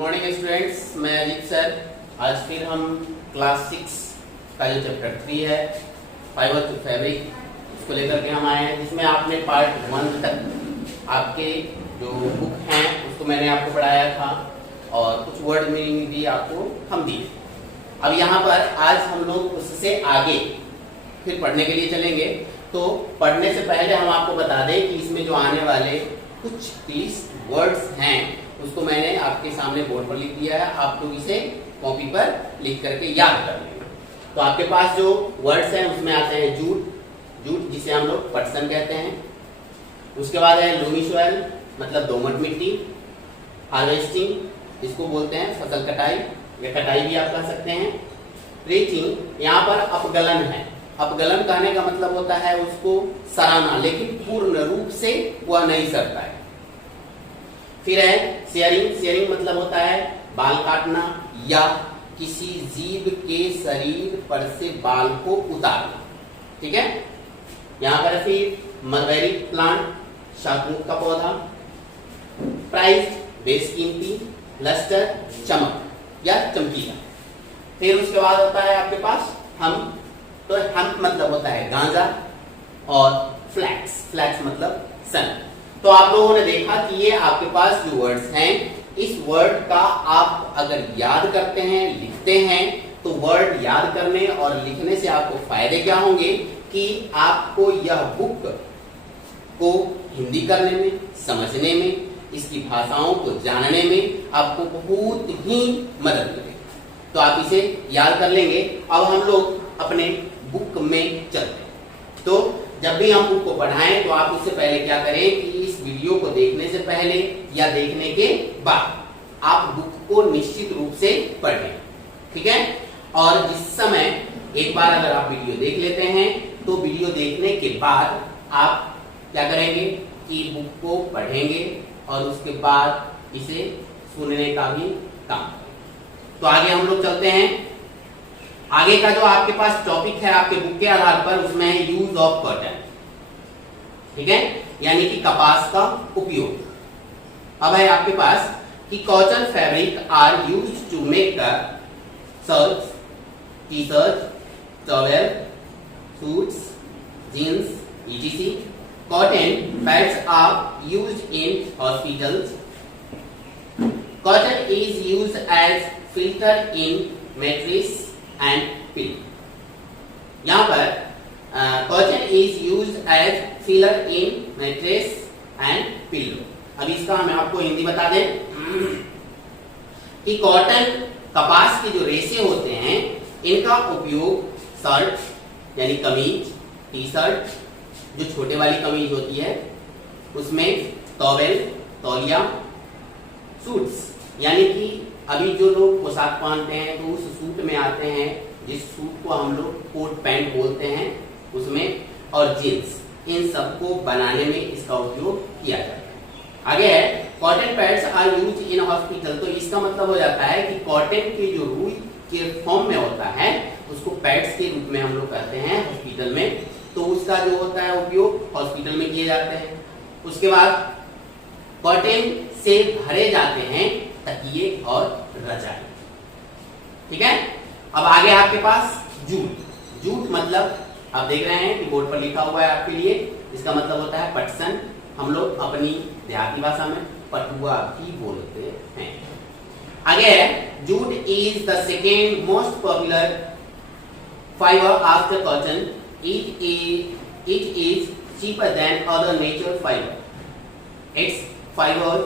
Morning students, मैं Ajit sir. आज फिर हम क्लास 6 का जो चैप्टर 3 है फाइबर टू फैब्रिक, उसको लेकर के हम आए हैं, जिसमें आपने पार्ट 1 तक आपके जो बुक हैं उसको मैंने आपको पढ़ाया था और कुछ वर्ड मीनिंग भी आपको हम दिए। अब यहाँ पर आज हम लोग उससे आगे फिर पढ़ने के लिए चलेंगे। तो पढ़ने से पहले हम आपको बता दें कि इसमें जो आने वाले कुछ 30 वर्ड्स हैं उसको मैंने आपके सामने बोर्ड पर लिख दिया है। आप लोग इसे कॉपी पर लिख करके याद कर लेंगे। तो आपके पास जो वर्ड्स हैं उसमें आते हैं जूट, जूट जिसे हम लोग पटसन कहते हैं। उसके बाद है लोमी सॉइल, मतलब दोमट मिट्टी। हार्वेस्टिंग, इसको बोलते हैं फसल कटाई या कटाई भी आप कह सकते हैं। रीचिंग, यहाँ पर अपगलन है। अपगलन कहने का मतलब होता है उसको सराहना, लेकिन पूर्ण रूप से वह नहीं सरता है। फिर है शेयरिंग, शेयरिंग मतलब होता है बाल काटना या किसी जीव के शरीर पर से बाल को उतारना। ठीक है। यहां पर फिर मलबेरी प्लांट, शाहतूत का पौधा। प्राइस, बेशकीमती। लस्टर, चमक या चमकीला। फिर उसके बाद होता है आपके पास हम, तो हम मतलब होता है गांजा। और फ्लैक्स, फ्लैक्स मतलब सन। तो आप लोगों ने देखा कि ये आपके पास जो वर्ड्स हैं, इस वर्ड का आप अगर याद करते हैं, लिखते हैं, तो वर्ड याद करने और लिखने से आपको फायदे क्या होंगे कि आपको यह बुक को हिंदी करने में, समझने में, इसकी भाषाओं को जानने में आपको बहुत ही मदद मिलेगी। तो आप इसे याद कर लेंगे। अब हम लोग अपने बुक में चलते हैं। तो जब भी हम बुक को पढ़ाएं तो आप उससे पहले क्या करें कि इस वीडियो को देखने से पहले या देखने के बाद आप बुक को निश्चित रूप से पढ़ें। ठीक है। और जिस समय एक बार अगर आप वीडियो देख लेते हैं तो वीडियो देखने के बाद आप क्या करेंगे कि बुक को पढ़ेंगे और उसके बाद इसे सुनने का भी काम करेंगे। तो आगे हम लोग चलते हैं। आगे का जो आपके पास टॉपिक है आपके बुक के आधार पर, उसमें है यूज ऑफ कॉटन। ठीक है, यानी कि कपास का उपयोग। अब है आपके पास कि cotton fabric are used to make the shirts, T shirt, towel, suits, jeans, etc. Cotton pads are used in hospitals. Cotton is used as filter in mattress and pillow. यहाँ पर cotton is used as filler in mattress and pillow. अब इसका हम आपको हिंदी बता दें कि cotton, कपास के जो रेशे होते हैं, इनका उपयोग शर्ट यानी कमीज, टी शर्ट, जो छोटे वाली कमीज होती है उसमें, टॉवेल, तौलिया, सूट्स, यानी कि अभी जो लोग पोशाक पहनते हैं तो उस सूट में आते हैं, जिस सूट को हम लोग कोट पैंट बोलते हैं उसमें, और जींस, इन सबको बनाने में इसका उपयोग किया जाता है। आगे है cotton pads are used in hospital. तो इसका मतलब हो जाता है कि कॉटन के जो रुई के फॉर्म में होता है उसको पैड्स के रूप में हम लोग कहते हैं हॉस्पिटल में। तो उसका जो होता है उपयोग हॉस्पिटल में किए जाते हैं। उसके बाद कॉटन से भरे जाते हैं तकिए और रजाई। ठीक है। अब आगे आपके पास जूट। जूट मतलब आप देख रहे हैं कि बोर्ड पर लिखा हुआ है आपके लिए, इसका मतलब होता है पटसन। हम लोग अपनी देहाती भाषा में पटुआ भी बोलते हैं। आगे है jute is the second most popular fibre after cotton. It is cheaper than other natural fiber. Its fibers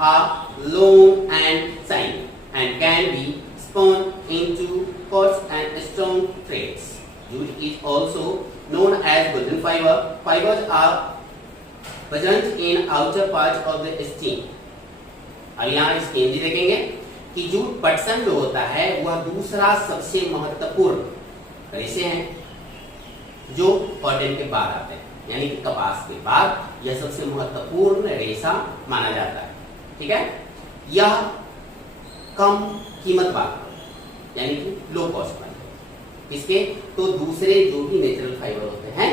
are long and shiny and can be spun into cords and strong threads. Jute is also known as golden fiber. Fibers are present in outer parts of the skin. अब यहाँ इसकी हिंदी देखेंगे कि jute पटसन जो होता है वह दूसरा सबसे महत्वपूर्ण रेशे हैं जो कॉटन के बाद आते हैं, यानी कि कपास के बाद यह सबसे महत्वपूर्ण रेशा माना जाता है। ठीक है। यह कम कीमत वाला यानी कि लो कॉस्ट वाला, इसके तो दूसरे जो भी नेचुरल फाइबर होते हैं।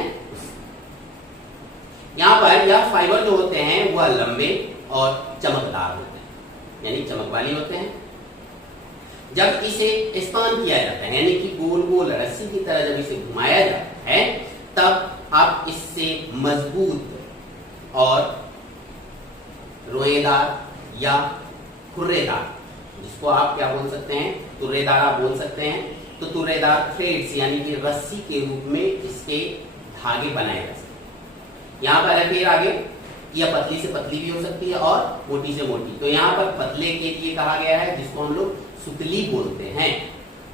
यहाँ पर यह फाइबर जो होते हैं वह लंबे और चमकदार होते हैं। यानी चमक वाली होते हैं। जब इसे स्पान किया जाता है यानी कि गोल गोल रस्सी की तरह जब इसे घुमाया जाता है तब आप इससे मजबूत और रोएदार या खुर्रेदार, जिसको आप क्या बोल सकते हैं, तुर्रेदार आप बोल सकते हैं, तो तुर्रेदार थ्रेड्स यानी कि रस्सी के रूप में इसके धागे बनाए जा सकते हैं। यहाँ पर है फिर आगे, यह पतली से पतली भी हो सकती है और मोटी से मोटी। तो यहाँ पर पतले के लिए कहा गया है जिसको हम लोग सुतली बोलते हैं,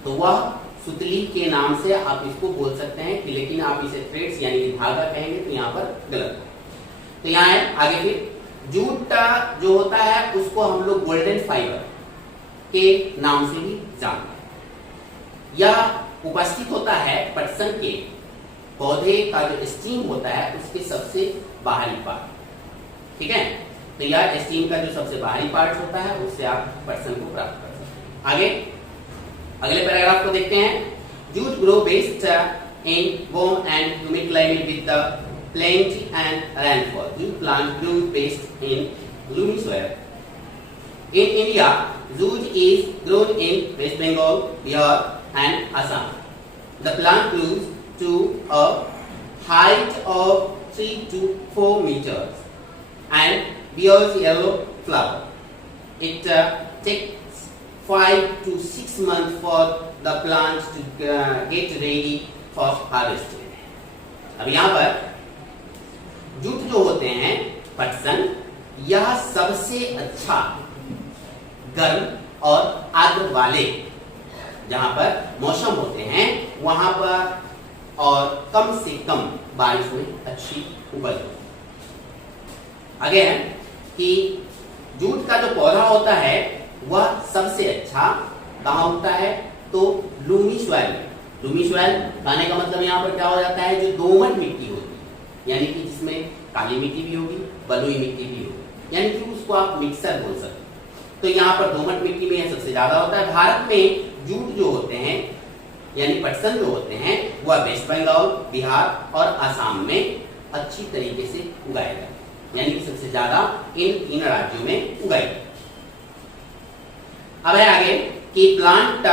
तो वह सुतली के नाम से आप इसको बोल सकते हैं कि, लेकिन आप इसे थ्रेड्स यानी कि धागा कहेंगे तो यहाँ पर गलत है। तो यहाँ है आगे फिर जूट जो होता है उसको हम लोग गोल्डन फाइबर के नाम से भी जानते हैं। यह उपस्थित होता है पटसन के पौधे का जो स्टीम होता है उसके सबसे बाहरी पार्ट, ठीक है। तो यह स्टीम का जो सबसे बाहरी पार्ट होता है उससे आप पटसन को प्राप्त कर सकते हैं। आगे अगले पैराग्राफ को देखते हैं। Jute grow best in warm and humid climate with the plenty and rainfall. Jute plant grows best in loamy soil. In India, jute is grown in West Bengal, Bihar, and Assam. The plant grows to a height of 3 to 4 meters and bears yellow flower. It takes 5 to 6 months for the plant to get ready for harvesting. अब यहाँ पर jute जो होते हैं पटसन, यह सबसे अच्छा गर्म और आर्द्र वाले जहां पर मौसम होते हैं वहां पर और कम से कम बारिश में अच्छी उपज होती है। आगे है कि जूट का जो पौधा होता है वह सबसे अच्छा कहाँ उगता है, तो लूमी सॉइल। लूमी सॉइल कहने का मतलब यहाँ पर क्या हो जाता है, जो दोमट मिट्टी होती है यानी कि जिसमें काली मिट्टी भी होगी, बलुई मिट्टी भी होगी, यानी कि उसको आप मिक्सर बोल सकते हैं। तो यहाँ पर दोमट मिट्टी में सबसे ज्यादा होता है। भारत में जूट जो होते हैं यानी पटसन जो होते हैं वह वेस्ट बंगाल, बिहार और असम में अच्छी तरीके से उगाए जाते हैं, यानी कि सबसे ज्यादा इन 3 राज्यों में उगाई जाती है। अब है आगे कि प्लांट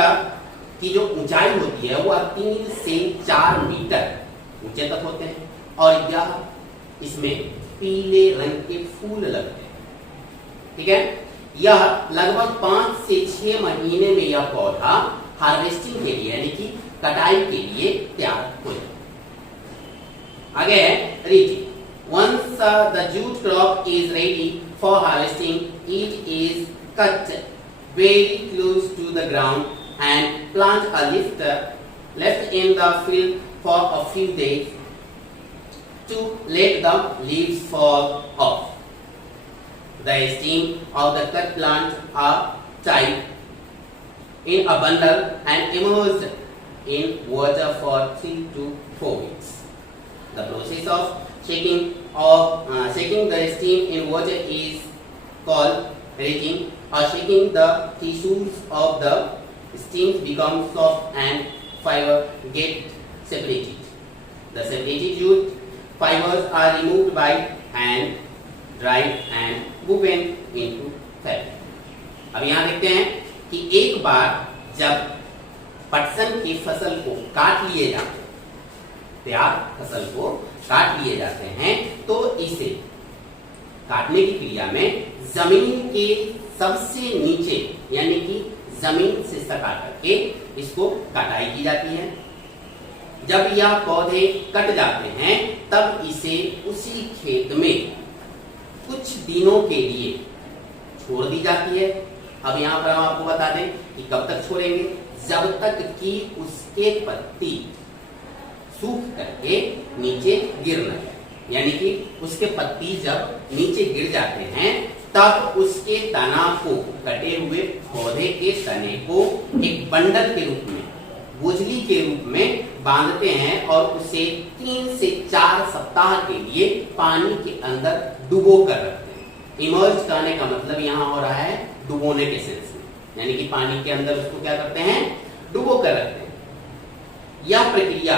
की जो ऊंचाई होती है वह 3 से 4 मीटर ऊंचे तक होते हैं और यह इसमें पीले रंग के फूल लगते हैं, ठीक है। यह लगभग 5 से 6 महीने में यह पौधा हार्वेस्टिंग के लिए यानी कि कटाई के लिए तैयार हो जाता है। आगे है retting. Once the jute crop is ready for harvesting, it is cut very close to the ground and plant a left in the field for a few days to let the leaves fall off. The stem of the cut plant are tied in a bundle and immersed in water for 3 to 4 weeks. The process of shaking the stem in water is called raking, or shaking the tissues of the stems become soft and fiber get separated. The separated jute fibers are removed by hand, dried and woven into fabric. अब यहाँ देखते हैं कि एक बार जब पटसन की फसल को काट लिए जाते हैं, तैयार फसल को काट लिए जाते हैं, तो इसे काटने की क्रिया में जमीन के सबसे नीचे यानी कि जमीन से सटा करके इसको कटाई की जाती है। जब यह पौधे कट जाते हैं तब इसे उसी खेत में कुछ दिनों के लिए छोड़ दी जाती है। अब यहाँ पर हम आपको बता दें कि कब तक छोड़ेंगे, जब तक कि उसके पत्ती सूख करके नीचे गिर न जाए, यानी कि उसके पत्ती जब नीचे गिर जाते हैं तब उसके तना को, कटे हुए पौधे के तने को एक बंडल के रूप में, बोझली के रूप में बांधते हैं और उसे 3 से 4 सप्ताह के लिए पानी के अंदर डुबो कर रखते हैं। इमर्ज करने का मतलब यहाँ हो रहा है डुबोने के सेंस में, यानी कि पानी के अंदर उसको क्या करते हैं, डुबो कर रखते हैं। यह प्रक्रिया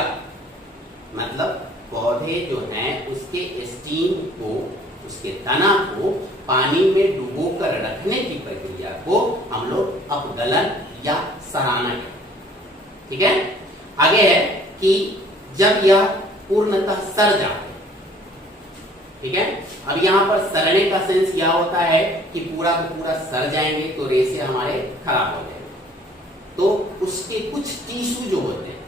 मतलब पौधे जो हैं उसके स्टीम को, उसके तना को पानी में डुबोकर रखने की प्रक्रिया को हम लोग अपगलन या सराहना कहते हैं। ठीक है, आगे है कि जब यह पूर्णतः सड़ जाए। ठीक है, अब यहाँ पर सड़ने का सेंस क्या होता है कि पूरा का पूरा सड़ जाएंगे तो रेशे हमारे खराब हो जाएंगे। तो उसके कुछ टिश्यू जो होते हैं,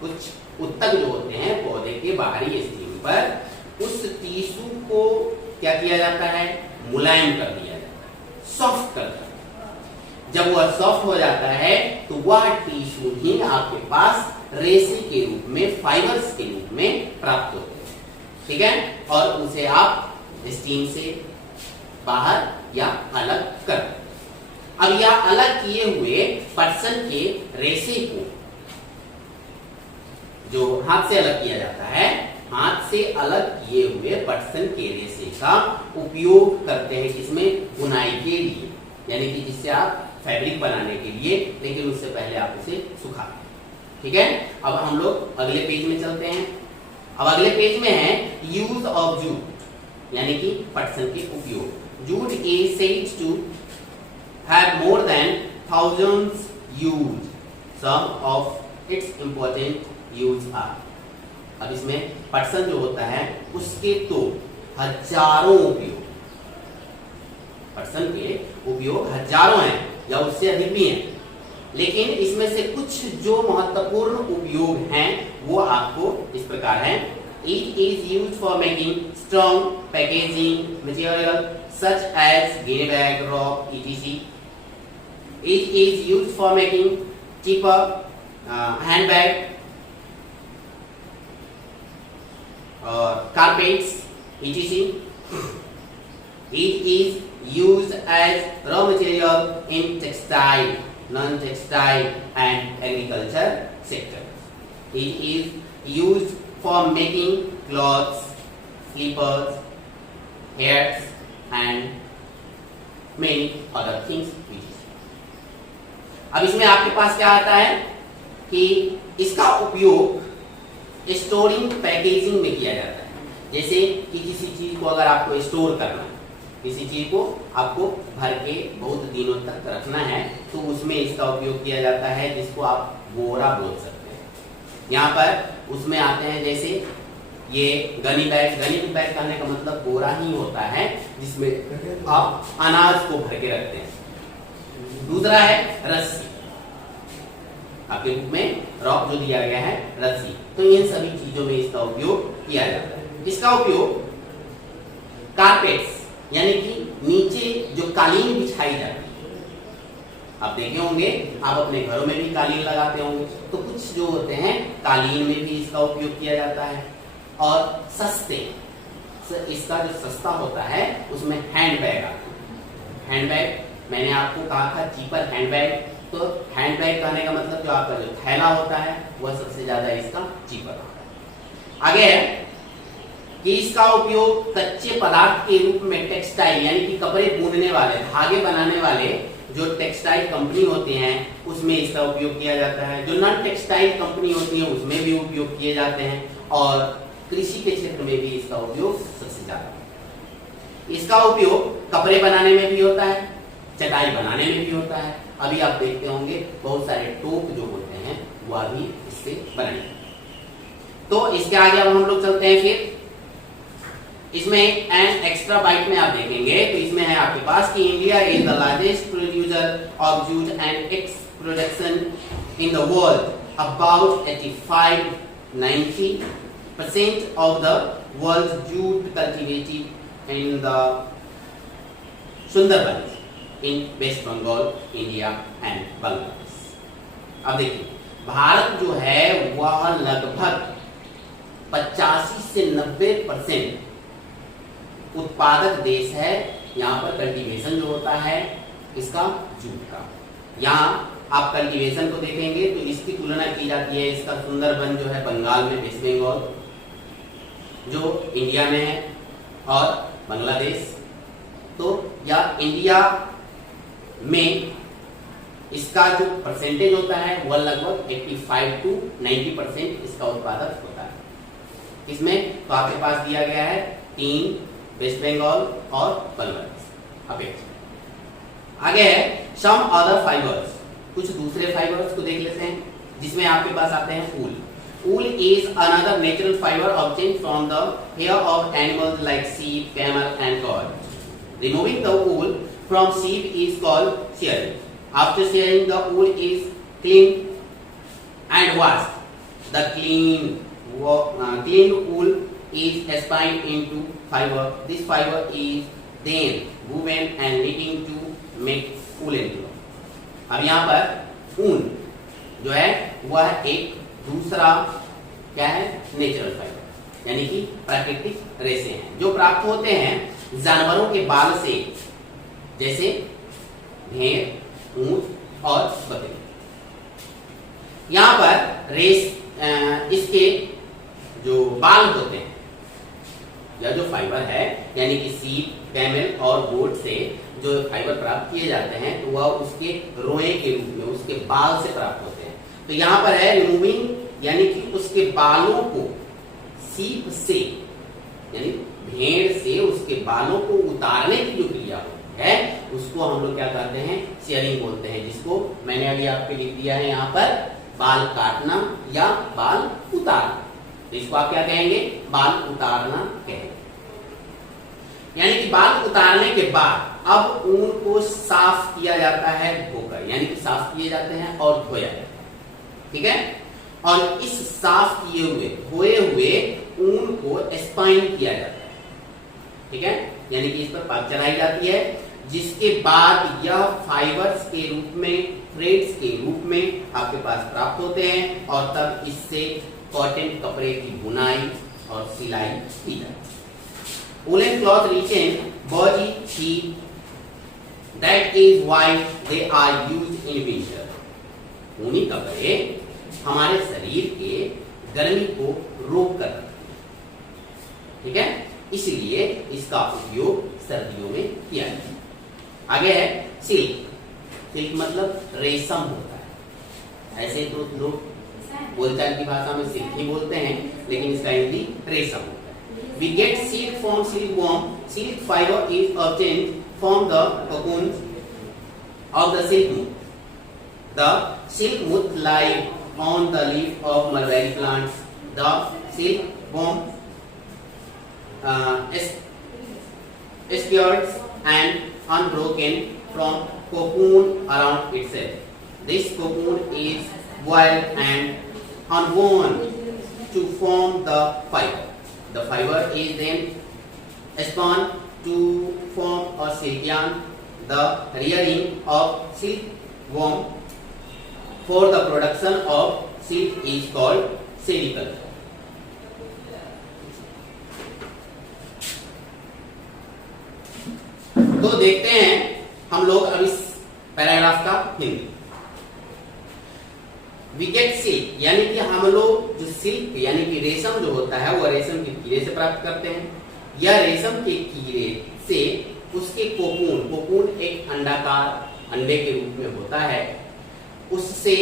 कुछ उत्तक जो होते हैं पौधे के बाहरी स्थिति पर, उस टिश्यू को क्या किया जाता है, मुलायम कर दिया जाता है, सॉफ्ट कर दिया जाता है। जब वह सॉफ्ट हो जाता है तो वह टिश्यू ही आपके पास रेशे के रूप में, फाइबर्स के रूप में प्राप्त होते हैं। ठीक है, और उसे आप स्टीम से बाहर या अलग कर। अब यह अलग किए हुए पटसन के रेशे को, जो हाथ से अलग किया जाता है, हाथ से अलग किए हुए पटसन के रेशे का उपयोग करते हैं किसमें, बुनाई के लिए, यानी कि जिससे आप फैब्रिक बनाने के लिए, लेकिन उससे पहले आप उसे सुखाते हैं। ठीक है, अब हम लोग अगले पेज में चलते हैं। अब अगले पेज में है यूज ऑफ जूट, यानी कि पटसन के उपयोग। Jute is said to have more than thousands use, some of its important use are. अब इसमें पटसन जो होता है उसके तो हजारों उपयोग, पटसन के उपयोग हजारों हैं या उससे अधिक भी हैं, लेकिन इसमें से कुछ जो महत्वपूर्ण उपयोग हैं वो आपको इस प्रकार हैं। It is used for making strong packaging material such as guinea bag, rope, etc. It is used for making cheaper handbag, carpets, etc. It is used as raw material in textile, non-textile and agriculture sector. It is used for making clothes, slippers, hats and many other things. अब इसमें आपके पास क्या आता है कि इसका उपयोग storing, packaging में किया जाता है। जैसे कि किसी चीज को अगर आपको स्टोर करना है, किसी चीज को आपको भर के बहुत दिनों तक रखना है, तो उसमें इसका उपयोग किया जाता है, जिसको आप बोरा बोल सकते हैं। यहाँ पर उसमें आते हैं जैसे ये गनी बैग। गनी बैग कहने का मतलब बोरा ही होता है जिसमें आप अनाज को भर के रखते हैं। दूसरा है रस्सी, आपके रूप में रॉक जो दिया गया है, रस्सी। तो इन सभी चीजों में इसका उपयोग किया जाता है। इसका उपयोग कारपेट्स, यानी कि नीचे जो कालीन बिछाई जाती है, आप देखे होंगे, आप अपने घरों में भी कालीन लगाते होंगे, तो कुछ जो होते हैं कालीन में भी इसका उपयोग किया जाता है। और सस्ते, इसका जो सस्ता होता है उसमें हैंडबैग आता है। हैंडबैग मैंने आपको कहा था चीपर हैंडबैग, तो हैंडबैग कहने का मतलब जो आपका जो थैला होता है वह सबसे ज्यादा इसका चीपर होता है। आगे है कि इसका उपयोग कच्चे पदार्थ के रूप में टेक्सटाइल, यानी कि कपड़े बुनने वाले, धागे बनाने वाले जो टेक्सटाइल कंपनी होती हैं उसमें इसका उपयोग किया जाता है। जो नॉन टेक्सटाइल कंपनी होती है उसमें भी उपयोग किए जाते हैं, और कृषि के क्षेत्र में भी इसका उपयोग सबसे ज्यादा होता है। इसका उपयोग कपड़े बनाने में भी होता है, चटाई बनाने में भी होता है। अभी आप देखते होंगे बहुत सारे टोप जो होते हैं वह भी इससे बने। तो इसके आगे अब हम लोग चलते हैं। फिर इसमें एन एक्स्ट्रा बाइट में आप देखेंगे तो इसमें है आपके पास कि India is the largest producer of jute and its production in the world. About 85-90% of the world jute cultivated in the Sundarban in West Bengal, India and Bangladesh. अब देखिए, भारत जो है वह लगभग 85 से 90% उत्पादक देश है। यहाँ पर कल्टीवेशन जो होता है इसका जूट का, यहाँ आप कल्टीवेशन को देखेंगे तो इसकी तुलना की जाती है, इसका सुंदरबन जो है बंगाल में, वेस्ट बंगाल जो इंडिया में है, और बांग्लादेश। तो या इंडिया में इसका जो परसेंटेज होता है वह लगभग 85-90% इसका उत्पादक होता है। इसमें तो आपके पास दिया गया है 3 वेस्ट बंगाल और बांग्लादेश अपेक्षा। आगे है सम अदर फाइबर्स, कुछ दूसरे फाइबर्स को देख लेते हैं, जिसमें आपके पास आते हैं ऊल। Wool is another natural fiber obtained from the hair of animals like sheep, camel, and goat. Removing the wool from sheep is called shearing. After shearing, the wool is cleaned and washed. The cleaned wool is spun into fiber. This fiber is then woven and knitting to make woolen cloth. अब यहाँ पर ऊन जो है वह एक दूसरा क्या है, नेचुरल फाइबर यानी कि प्राकृतिक रेशे हैं जो प्राप्त होते हैं जानवरों के बाल से, जैसे भेड़, ऊंट और बकरी। यहाँ पर इसके जो बाल होते हैं या जो फाइबर है यानी कि सीप, कैमल और गोट से जो फाइबर प्राप्त किए जाते हैं तो वह उसके रोए के रूप में, उसके बाल से प्राप्त होते हैं। तो यहाँ पर है रिमूविंग यानी कि उसके बालों को सीप से यानी भेड़ से उसके बालों को उतारने की जो क्रिया होती है उसको हम लोग क्या कहते हैं, शेयरिंग बोलते हैं, जिसको मैंने अभी आपको लिख दिया है यहाँ पर बाल काटना या बाल उतारना। तो इसको आप क्या कहेंगे, बाल उतारना कहेंगे। यानी कि बाल उतारने के बाद अब ऊन को साफ किया जाता है धोकर, यानी कि साफ किए जाते हैं और धोया जाता है, ठीक है। और इस साफ किए हुए धोए हुए ऊन को स्पाइन किया जाता है, ठीक है, यानी कि इस पर पाक चढ़ाई जाती है, जिसके बाद यह फाइबर्स के रूप में, थ्रेड्स के रूप में आपके पास प्राप्त होते हैं और तब इससे कॉटन कपड़े की बुनाई और सिलाई की जाती है। Woolen cloth retain body heat, that is why they are used in winter. ऊनी कपड़े हमारे शरीर के गर्मी को रोक कर रखते हैं, ठीक है, इसलिए इसका उपयोग सर्दियों में किया जाता है। आगे है सिल्क। सिल्क मतलब रेशम होता है, ऐसे तो लोग बोलचाल की भाषा में सिल्क ही बोलते हैं, लेकिन इसका हिंदी रेशम होता है। We get silk from silkworm. Silk fiber is obtained from the cocoon of the silk moth. The silk moth live on the leaf of mulberry plants. The silkworm scatters and unbroken from cocoon around itself. This cocoon is boiled and unwound to form the fiber. The fiber is then spun to form a silk yarn. The rearing of silkworm for the production of silk is called sericulture. तो देखते हैं हम लोग अब इस paragraph का Hindi. We get silk यानी कि हम लोग जो सिल्क यानी कि रेशम जो होता है वह रेशम के कीड़े से प्राप्त करते हैं। यह रेशम के कीड़े से उसके कोकून एक अंडाकार अंडे के रूप में होता है, उससे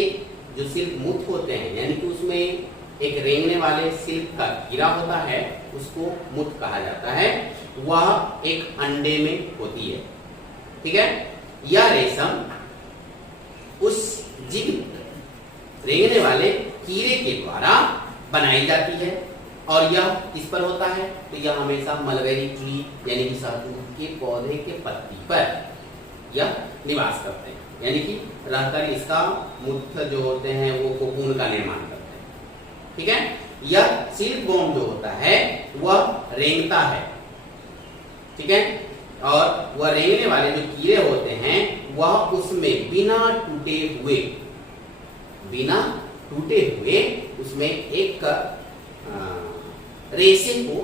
जो सिल्क मुथ होते हैं यानी कि उसमें एक रेंगने वाले सिल्क का कीड़ा होता है, उसको मुथ कहा जाता है, वह एक अंडे में होती है, ठीक है। यह रेशम उस जीवित रेंगने वाले कीड़े के द्वारा बनाई जाती है और यह किस पर होता है, तो यह हमेशा मलबेरी ट्री यानी कि शहतूत के पौधे के पत्ती पर यह निवास करते हैं, यानी कि रहकर इसका मुथ जो होते हैं वो कोकून का निर्माण करते हैं, ठीक है। यह सिल्कवर्म जो होता है वह रेंगता है, ठीक है, और वह रेंगने वाले जो कीड़े होते हैं वह उसमें बिना टूटे हुए उसमें एक रेशे को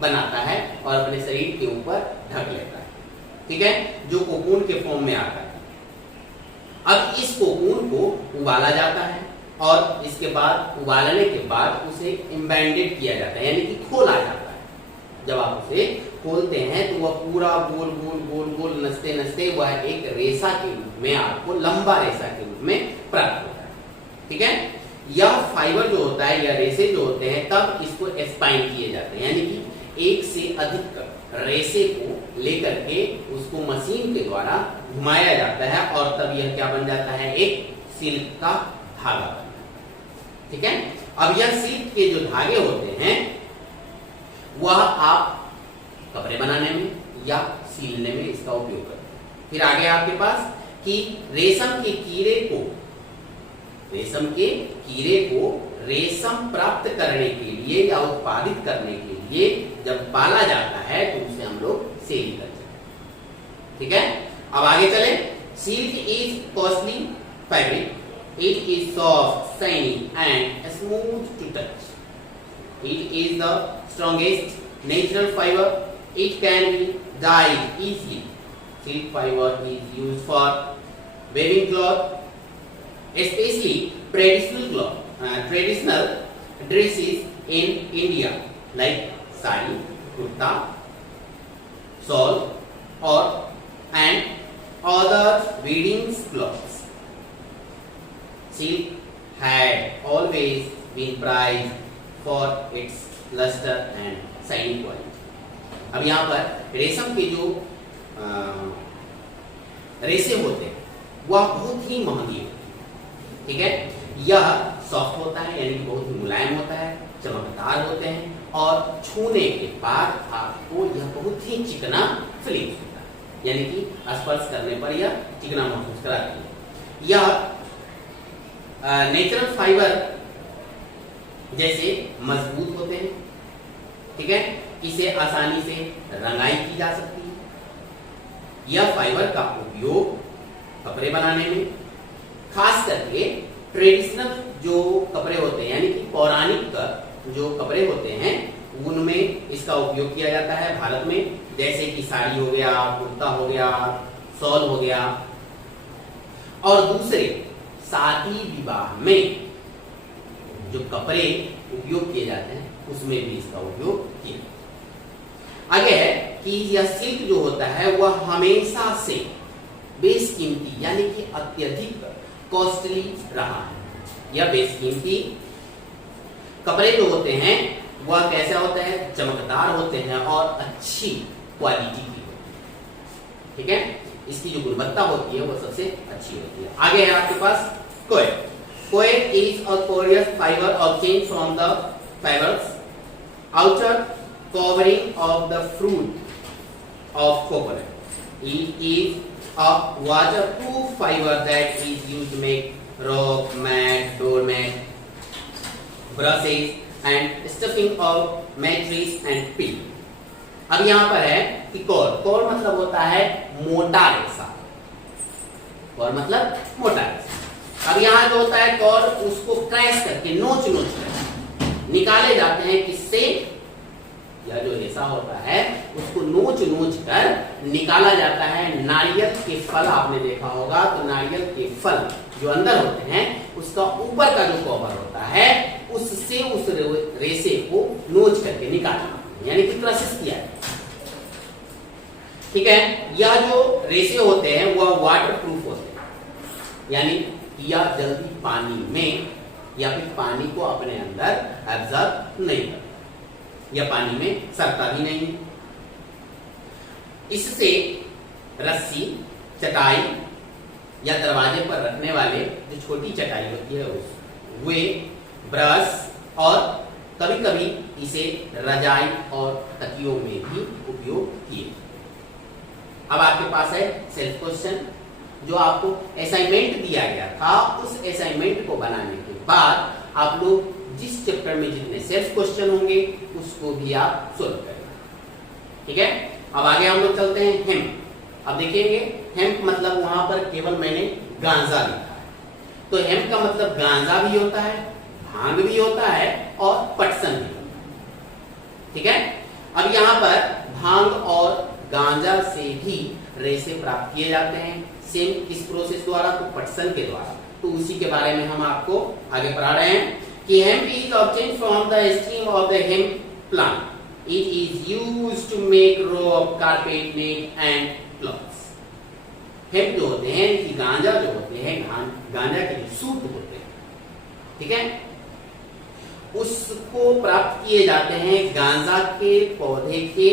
बनाता है और अपने शरीर के ऊपर ढक लेता है, ठीक है, जो कोकून के फॉर्म में आता है। अब इस कोकून को उबाला जाता है और इसके बाद उबालने के बाद उसे इम्बैंडेड किया जाता है यानी कि खोला जाता है। जब आप उसे खोलते हैं तो वह पूरा गोल गोल गोल गोल नचते नचते वह एक रेशा के रूप में आपको लंबा रेशा के रूप में प्राप्त होता है, ठीक है। यह फाइबर जो होता है या रेशे जो होते हैं तब इसको स्पाइन किए जाते हैं, यानी कि एक से अधिक रेसे को लेकर के उसको मशीन के द्वारा घुमाया जाता है और तब यह क्या बन जाता है, एक सिल्क का धागा बनता है। ठीक है, अब यह सिल्क के जो धागे होते हैं वह आप कपड़े बनाने में या सीलने में इसका उपयोग करते हैं। फिर आगे आपके पास कि रेशम के कीड़े को रेशम प्राप्त करने के लिए या उत्पादित करने के लिए जब पाला जाता है तो उसे हम लोग सेल करते हैं। ठीक है, अब आगे चले। Silk is costly fabric, it is soft, shiny and smooth to touch, it is the strongest natural fibre, it can be dyed easily. Silk fiber is used for weaving cloth, especially traditional dresses in India like sari, kurta, shawl, and other wedding clothes. Silk had always been prized for its luster and shining quality. अब यहाँ पर रेशम के जो रेशे होते हैं वह बहुत ही महंगी होती है। ठीक है, यह सॉफ्ट होता है यानी कि बहुत ही मुलायम होता है, चमकदार होते हैं और छूने के बाद आपको यह बहुत ही चिकना फीलिंग होता है, यानी कि स्पर्श करने पर यह चिकना महसूस कराती है। यह नेचुरल फाइबर जैसे मजबूत होते हैं। ठीक है, इसे आसानी से रंगाई की जा सकती है। यह फाइबर का उपयोग कपड़े बनाने में, खास करके ट्रेडिशनल जो कपड़े होते हैं यानी कि पौराणिक जो कपड़े होते हैं उनमें इसका उपयोग किया जाता है भारत में, जैसे कि साड़ी हो गया, कुर्ता हो गया, शॉल हो गया और दूसरे शादी विवाह में जो कपड़े उपयोग किए जाते हैं उसमें भी इसका उपयोग किया। आगे है कि यह सिल्क जो होता है वह हमेशा से बेशकीमती यानी कि अत्यधिक कॉस्टली रहा है। यह बेशकीमती कपड़े जो होते हैं वह कैसे होते हैं, चमकदार होते हैं और अच्छी क्वालिटी की होती है। ठीक है, इसकी जो गुणवत्ता होती है वह सबसे अच्छी होती है। आगे है आपके पास coir. Coir is a coarse fibre obtained from the fibers outer covering of the fruit of coconut. It is a waterproof fiber that is used to make rope, mat, doormat, brushes and stuffing of mattress and pillow. अब यहाँ पर है कि core मतलब होता है मोटा रेशा, कोर मतलब मोटा रेशा। अब यहाँ जो होता है कोर उसको क्रैश करके नोच कर निकाले जाते हैं, किससे, यह जो रेशा होता है उसको नोच कर निकाला जाता है। नारियल के फल आपने देखा होगा तो नारियल के फल जो अंदर होते हैं उसका ऊपर का जो कवर होता है उससे उस रेशे को नोच करके निकालना यानी कि प्रोसेस किया है। ठीक है, यह जो रेशे होते हैं वह वाटर प्रूफ होते हैं यानी यह जल्दी पानी में या फिर पानी को अपने अंदर एब्जॉर्ब नहीं करता, यह पानी में सड़ता भी नहीं। इससे रस्सी, चटाई या दरवाजे पर रखने वाले जो छोटी चटाई होती है वे, ब्रश और कभी कभी इसे रजाई और तकियों में भी उपयोग किए। अब आपके पास है सेल्फ क्वेश्चन जो आपको असाइनमेंट दिया गया था। उस असाइनमेंट को बनाने के बाद आप लोग जिस चैप्टर में जितने सेल्फ क्वेश्चन होंगे उसको भी आप सोल्व करेंगे। ठीक है, अब आगे हम लोग चलते हैं हेम्प। अब देखेंगे हेम्प मतलब वहां पर केवल मैंने गांजा लिखा है, तो हेम्प का मतलब गांजा भी होता है, भांग भी होता है और पटसन भी होता है। ठीक है, अब यहाँ पर भांग और गांजा से भी रेशे प्राप्त किए जाते हैं। सेम किस प्रोसेस द्वारा, तो पटसन के द्वारा। तो उसी के बारे में हम आपको आगे पढ़ा रहे हैं कि hemp is obtained from the stem of the hemp plant. It is used to make rope, carpet, net and clothes. Hemp जो होते हैं कि गांजा जो होते हैं, गांजा के जो सूट होते हैं, ठीक है, उस इसको प्राप्त किए जाते हैं गांजा के पौधे के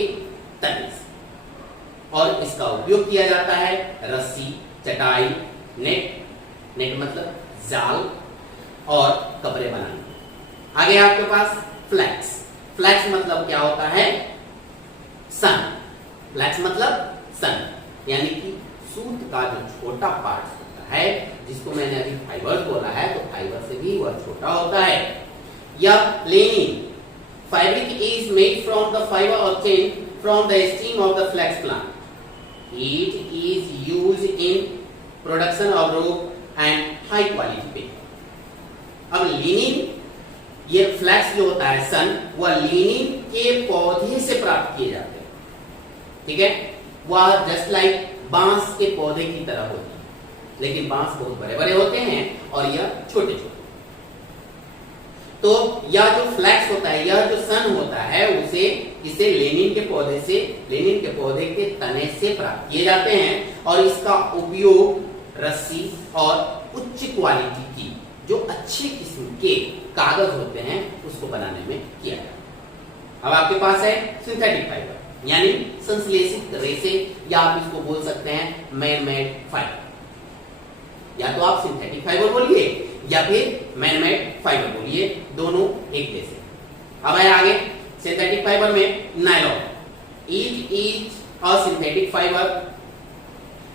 तने से, और इसका उपयोग किया जाता है रस्सी, चटाई, नेट मतलब जाल और कपड़े बनाने। आगे आपके पास फ्लैक्स। फ्लैक्स मतलब क्या होता है? सन। फ्लैक्स मतलब सन, यानी कि सूत का जो छोटा पार्ट होता है, जिसको मैंने अभी फाइबर बोला है, तो फाइबर से भी वह छोटा होता है। या linen. Fabric is made from the fibre और chain from the stem of the flax plant. It is use in production of rope and high quality paper. अब लिनिन, ये फ्लैक्स जो होता है सन, वह लिनिन के पौधे से प्राप्त किए जाते हैं। ठीक है, वह जस्ट लाइक बांस के पौधे की तरह होती है, लेकिन बांस बहुत बड़े बड़े होते हैं और यह छोटे छोटे। तो यह जो फ्लैक्स होता है, यह जो सन होता है, इसे लेनिन के पौधे से, लेनिन के पौधे के तने से प्राप्त किए जाते हैं, और इसका उपयोग रस्सी और उच्च क्वालिटी की जो अच्छे किस्म के कागज होते हैं उसको बनाने में किया जाता है। अब आपके पास है सिंथेटिक फाइबर, यानी संश्लेषित रेशे, या आप इसको बोल सकते हैं मैन मेड फाइबर। या तो आप सिंथेटिक फाइबर बोलिए या फिर मैन मेड फाइबर बोलिए, दोनों एक जैसे। अब है आगे सिंथेटिक फाइबर में nylon. It is a synthetic fibre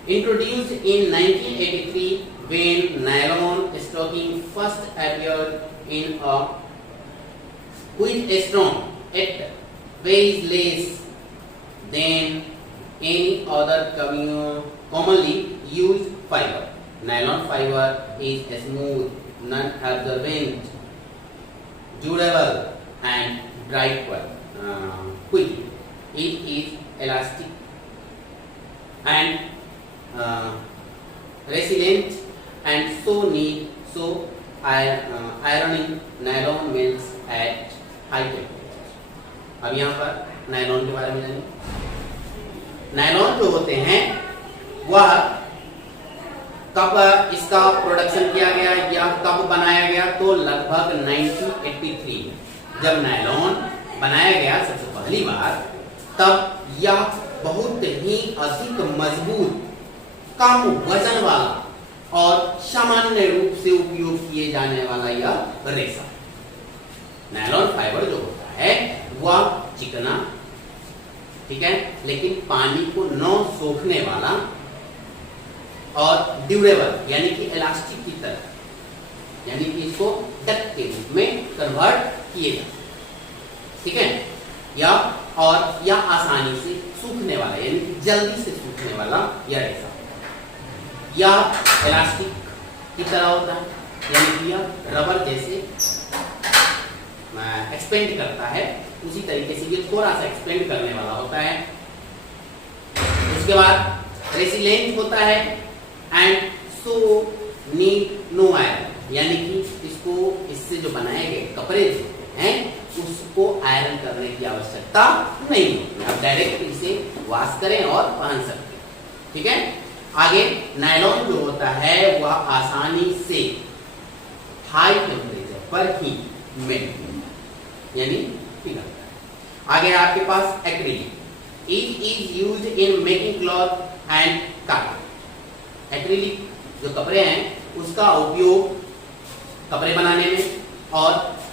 introduced in 1983 when nylon stocking first appeared in a quite strong it weighs less than any other commonly used fiber. Nylon fiber is smooth, non-absorbent, durable and dry quickly. It is elastic and resilient and so ironing nylon melts at high temperature. अब यहाँ पर nylon के बारे में जानिए। Nylon जो होते हैं वह कब इसका प्रोडक्शन किया गया या कब बनाया गया, तो लगभग 1983 जब नायलॉन बनाया गया सबसे पहली बार, तब यह बहुत ही अधिक मजबूत, कम वजन वाला और सामान्य रूप से उपयोग किए जाने वाला यह रेशा। नायलॉन फाइबर जो होता है वह चिकना, ठीक है, लेकिन पानी को न सोखने वाला और ड्यूरेबल यानी कि इलास्टिक की तरह, यानी कि इसको डक के रूप में कन्वर्ट किए जाते, ठीक है, या आसानी से सूखने वाला यानी कि जल्दी से सूखने वाला यह रेशा, या इलास्टिक की तरह होता है, यानी कि यह रबर जैसे एक्सपेंड करता है, उसी तरीके से ये थोड़ा सा एक्सपेंड करने वाला होता है। उसके बाद रेसिलेंट होता है and so need no iron, यानी कि इससे जो बनाए गए कपड़े होते हैं उसको आयरन करने की आवश्यकता नहीं होती, आप डायरेक्ट इसे वॉश करें और पहन सकते हैं, ठीक है। आगे नायलॉन जो होता है वह आसानी से हाई टेम्परेचर पर ही मेल्ट यानी पिघलता है। आगे आपके पास acrylic. It is used in making cloth and carpet. Acrylic जो कपड़े हैं उसका उपयोग कपड़े बनाने में और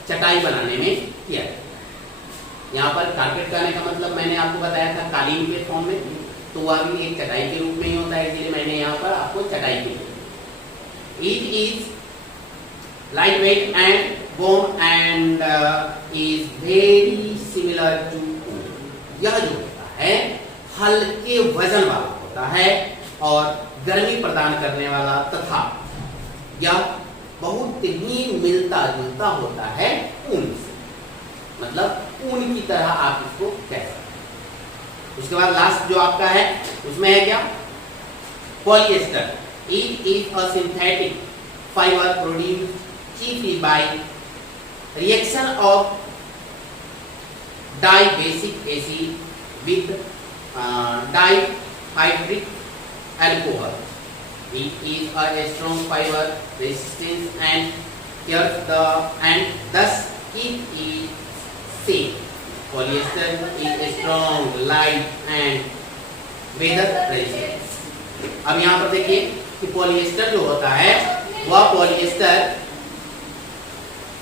चटाई बनाने में किया जाता है। यहाँ पर कार्पेट करने का मतलब मैंने आपको बताया था कालीन के फॉर्म में, तो वह भी एक चटाई के रूप में ही होता है, इसलिए मैंने यहाँ पर आपको चटाई के रूप। It is light weight and warm and is very similar to wool। यह जो होता है हल्के वजन वाला होता है और गर्मी प्रदान करने वाला, तथा यह बहुत ही मिलता जुलता होता है ऊन से, मतलब ऊन की तरह आप इसको कह सकते हैं। उसके बाद लास्ट जो आपका है उसमें है क्या, polyester. It is a synthetic fibre produced chiefly by reaction of dibasic acid with dihydric alcohol. It is a strong fiber resistance and thus keep it safe. Polyester is strong, light and weather resistant. अब यहाँ पर देखिए कि polyester जो होता है वह polyester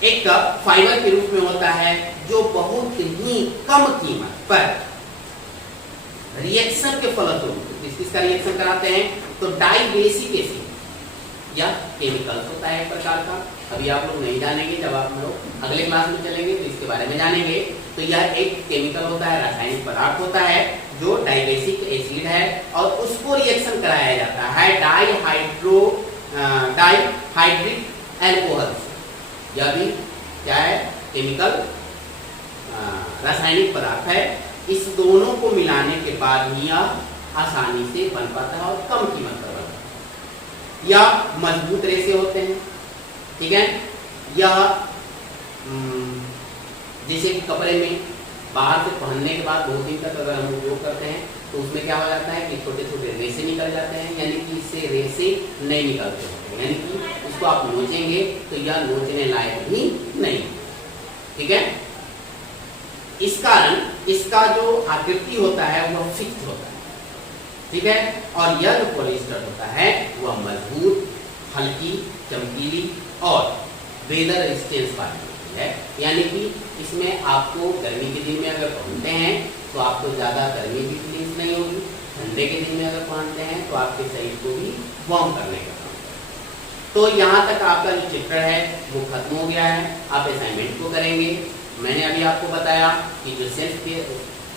एक फाइबर के रूप में होता है जो बहुत ही कम कीमत पर रिएक्शन के फलस्वरूप किसका रिएक्शन कराते हैं, तो डाइबेसिक एसिड या केमिकल होता है एक प्रकार का। अभी आप लोग नहीं जानेंगे, जब आप लोग अगले क्लास में चलेंगे तो इसके बारे में जानेंगे। तो यह एक केमिकल होता है, रासायनिक पदार्थ होता है जो डाइबेसिक एसिड है और उसको रिएक्शन कराया जाता है डाइहाइड्रिक अल्कोहल। यह भी क्या है, केमिकल रासायनिक पदार्थ है। इस दोनों को मिलाने के बाद ही यह आसानी से बन पाता है और कम कीमत पर बनता है। यह मजबूत रेशे होते हैं, ठीक है। यह जैसे कि कपड़े में बाहर से पहनने के बाद 2 दिन तक अगर हम उपयोग करते हैं तो उसमें क्या हो जाता है कि छोटे छोटे रेशे निकल जाते हैं, यानी कि इससे रेशे नहीं निकलते हैं, यानी कि इसको आप नोचेंगे तो यह नोचने लायक भी नहीं, ठीक है। इस कारण इसका जो आकृति होता है वह फिक्स होता है, ठीक है। और यह जो पॉलिएस्टर होता है वह मजबूत, हल्की, चमकीली और वेदर रेजिस्टेंस वाली होती है, यानी कि इसमें आपको गर्मी के दिन में अगर पहनते हैं तो आपको ज़्यादा गर्मी भी फीलिंग्स नहीं होगी, ठंडे के दिन में अगर पहनते हैं तो आपके शरीर को भी वार्म करने का काम है। तो यहाँ तक आपका जो चैप्टर है वो खत्म हो गया है। आप असाइनमेंट को करेंगे। मैंने अभी आपको बताया कि जो सेल्फ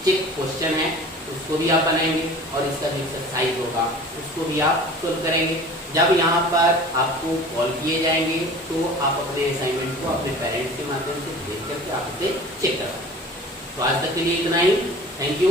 चेक क्वेश्चन है उसको भी आप बनाएंगे और इसका जो एक्सरसाइज होगा उसको भी आप सोल्व करेंगे। जब यहाँ पर आपको कॉल किए जाएंगे तो आप अपने असाइनमेंट को अपने पेरेंट्स के माध्यम से भेज करके आप इसे चेक करवाएं। तो आज तक के लिए इतना ही। Thank you.